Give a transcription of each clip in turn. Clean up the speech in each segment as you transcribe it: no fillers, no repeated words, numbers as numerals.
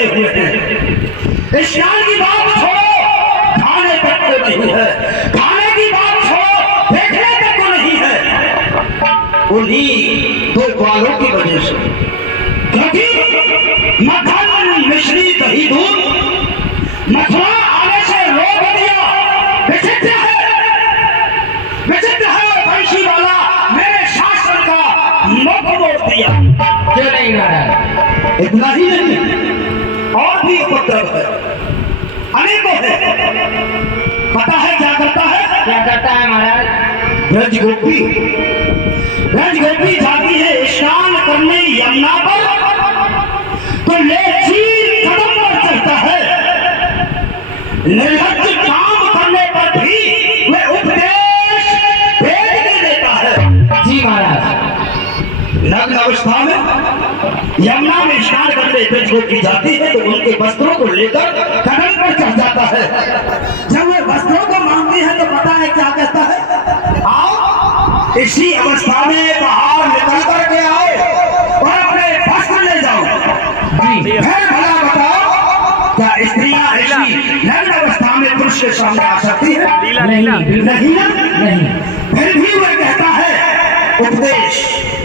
पड़े हुए हैं। स्नान की बात छोड़ो, खाने तक को नहीं है, खाने की बात छोड़ो, देखने तक को नहीं है। उन्हीं दो ग्वालों की वजह से, क्योंकि मक्खन मिश्री दही दूध मथुरा आने से रोक दिया। विचित्र है वंशी वाला मेरे शासन का मुख मोड़ दिया। क्यों नहीं महाराज? इतना ही नहीं, और भी उपद्रव है, अनेकों है। पता है क्या करता है? क्या करता है महाराज? रजगोपी जाती है स्नान करने यमुना पर, तो लेची कदम पर चढ़ता है। निर्लज्ज काम करने पर भी वह उपदेश भेज के देता है। जी महाराज। नग्न अवस्था में यमुना में स्नान करने रजगोपी जाती है, तो उनके वस्त्रों को लेकर कदम पर चढ़ जाता है। जब वे वस्त्रों को मांगती है तो पता है क्या कहता है? आओ, इसी अवस्था में बाहर निकल करके आओ और अपने वस्त्र ले जाओ। फिर भला बताओ, क्या स्त्रियां ऐसी नग्न अवस्था में पुरुष के सामने आ सकती है? नहीं नहीं ना? नहीं। फिर भी वह कहता है, उपदेश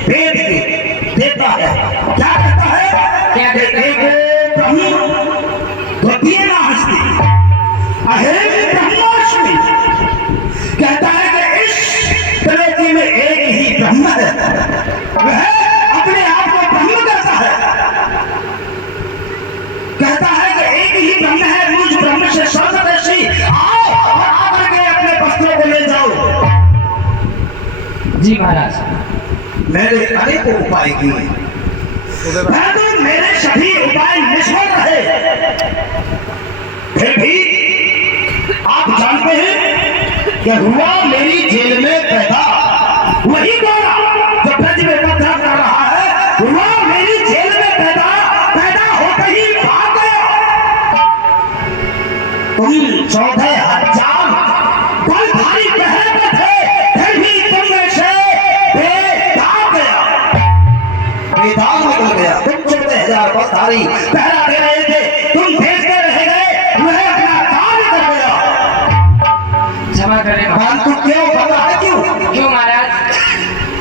भेद के देता है। क्या कहता है? क्या कहता है? एको ब्रह्म द्वितीय नास्ति अहेम ब्रह्मास्मि। कहता है कि इस त्रिलोकी में एक ही ब्रह्म है, वह अपने आप को ब्रह्म कहता है। कहता है कि एक ही ब्रह्म है, मुझ ब्रह्म से सर्वदर्शी। आओ और आकर के अपने वस्त्रों को ले जाओ। जी महाराज। मैंने अनेकों उपाय किए, परंतु मेरे सभी उपाय निष्फल रहे। फिर भी आप जानते हैं कि हुआ मेरी जेल में पैदा वही गोरा जो ब्रज में उपद्रव कर रहा है, हुआ मेरी जेल में पैदा होते ही भाग गया। तुम 14,000 बल भारी पहरे में थे, फिर भी तुम में से बेदाग निकल गया। तुम 14,000 बल भारी पहरा दे रहे थे, तुम देखते रह गए, वह अपना काम कर गया। क्षमा करें महाराज। परंतु क्यों बता है? क्यों महाराज?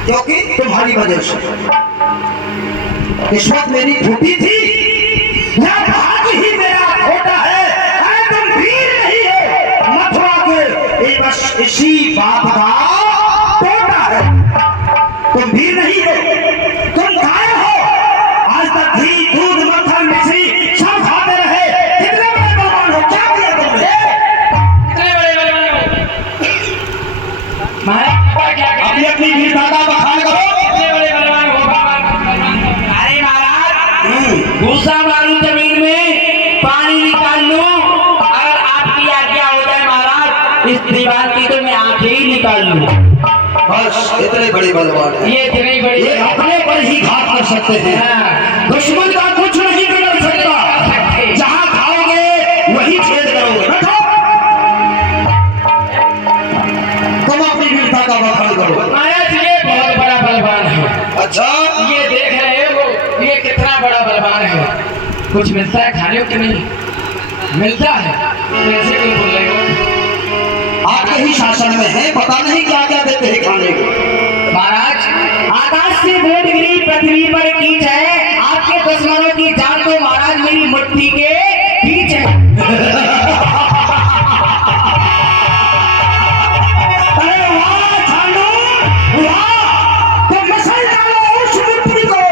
क्योंकि तुम्हारी वजह से किस्मत मेरी फूटी थी, या भाग ही मेरा खोटा है। अरे तुम वीर नहीं हो, मथुरा के ये बस इसी बात का टोटा है। तुम वीर नहीं हो, तुम गाय हो। आज तक घी दूध मक्खन मिश्री सब खाते रहे, कितने बड़े बलवान हो, क्या किया तुमने? कितने बड़े बलवान महाराज? क्या अपनी अपनी वीरता का बखान करो। कितने बड़े बलवान हो? अरे महाराज, भूसा मारूं जमीन में, पानी निकाल लूं, अगर आपकी आज्ञा हो जाए महाराज, इस दीवार की तो मैं आंखें ही निकाल लूं। बस इतने बड़े बलवान हैं। ये इतने बड़े, ये अपने पर ही घात कर सकते हैं। हाँ। दुश्मन का कुछ नहीं बिगड़ सकता। जहां खाओगे वही छेद करोगे। बैठो, तुम अपनी वीरता का बखान करो। महाराज ये बहुत बड़ा बलवान है। अच्छा, ये देख रहे हो, ये कितना बड़ा बलवान है। कुछ मिलता है खाने को कि नहीं? मिलता है। कैसे क्यों बोल रहे हो? आपके ही शासन में है, पता नहीं क्या क्या देते हैं खाने को। महाराज, आकाश से भेंट गिरी, पृथ्वी पर कीच है, आपके दुश्मनों की जान तो महाराज मेरी मुट्ठी के बीच है। अरे वाह झांडू, वाह! तो मसल डालो उस मुट्ठी को,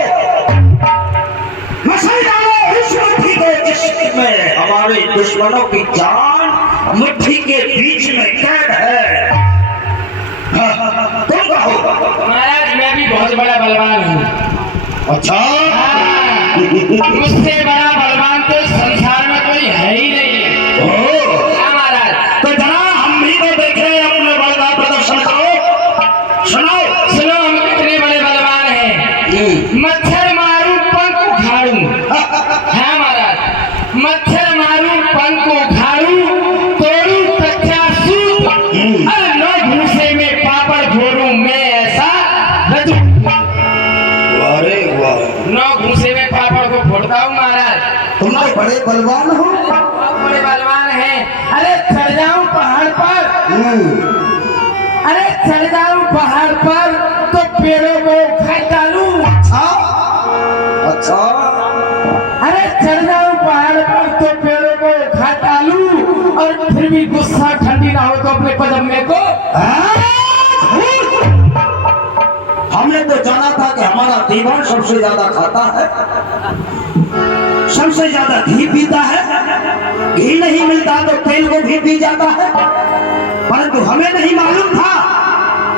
मसल डालो उस मुट्ठी को जिसमें हमारे दुश्मनों की जान मुट्ठी के बीच में कैद है। तुम कहो। महाराज मैं भी बहुत बड़ा बलवान हूँ। अच्छा, हाँ, मुझसे बड़ा बलवान तो संसार में कोई है ही नहीं है। हाँ महाराज। तो जरा हम भी तो देख रहे हैं, अपने बल का प्रदर्शन करो। सुनाओ। सुनो, हम कितने बड़े बलवान हैं। मच्छर मारू पंख उखाड़ू। हाँ महाराज, मच्छर मारू पंख उखाड़ू, तोड़ू कच्चा सूत, अरे नौ भूसे में पापड़ घोरू मैं ऐसा रजू। अरे वाह! नौ भूसे में पापड़ को फोड़ता हूँ महाराज। बड़े बलवान हो। बहुत बड़े बलवान हैं। अरे चढ़ जाऊं पहाड़ पर, अरे चढ़ जाऊं पहाड़ पर तो पेड़ों को उखाड़ डालूं। अच्छा, अरे चढ़ जाऊं पहाड़ पर तो पेड़ों को उखाड़ डालूं और फिर भी गुस्सा ठंडी ना हो तो अपने पदम को। हमने तो जाना था कि हमारा दीवान सबसे ज्यादा खाता है, सबसे ज्यादा घी पीता है, घी नहीं मिलता तो तेल को भी पी जाता है, परंतु हमें नहीं मालूम था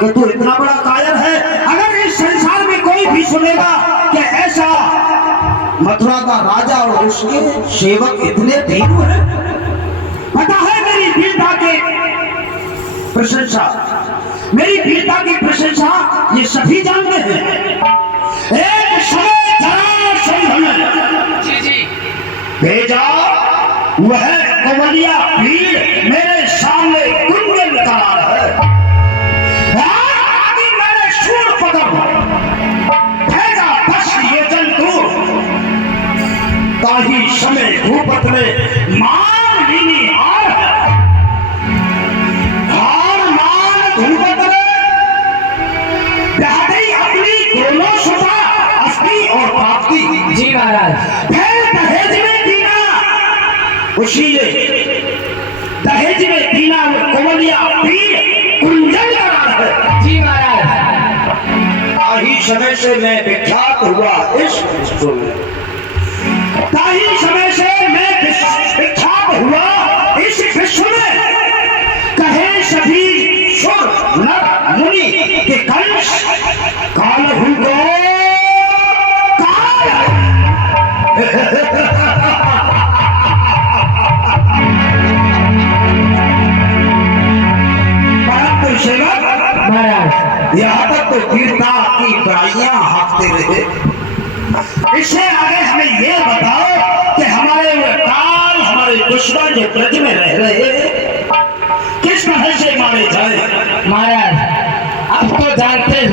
कि तू इतना बड़ा कायर है। अगर इस संसार में कोई भी सुनेगा कि ऐसा मथुरा का राजा और उसके सेवक इतने भीरू हैं, पता है मेरी वीरता की प्रशंसा, मेरी वीरता की प्रशंसा ये सभी जानते हैं। एक समय जरासंध ने जी जी भेजा, वह कंवलिया भीड़ मेरे सामने कुंडल करा है। आदि मैंने शूल पकड़ भेजा 10 योजन दूर, ताही समय भूपत में मान लीनी हार है। हार मान भूपत में दहरी अपनी दोनों सुधा अस्थि और पाप की। जी महाराज। फिर दहेज में दीना, उसी ने दहेज में दीना वो कंवलिया भीड़ कुंजल करा है। जी महाराज। ताही समय से मैं विख्यात हुआ इस विश्व में, ताही समय से मैं विख्यात हुआ इस विश्व में। कहे सभी सुर नर मुनि के कंस काल हुको काल। परंतु सेवक महाराज यहाँ तक तो वीरता की बड़ाइयां हाँकते रहे। इससे आगे हमें ये बताओ कि हमारे वो काल, हमारे दुश्मन जो ब्रज में रह रहे किस तरह से मारे जाए। महाराज अब तो जानते हो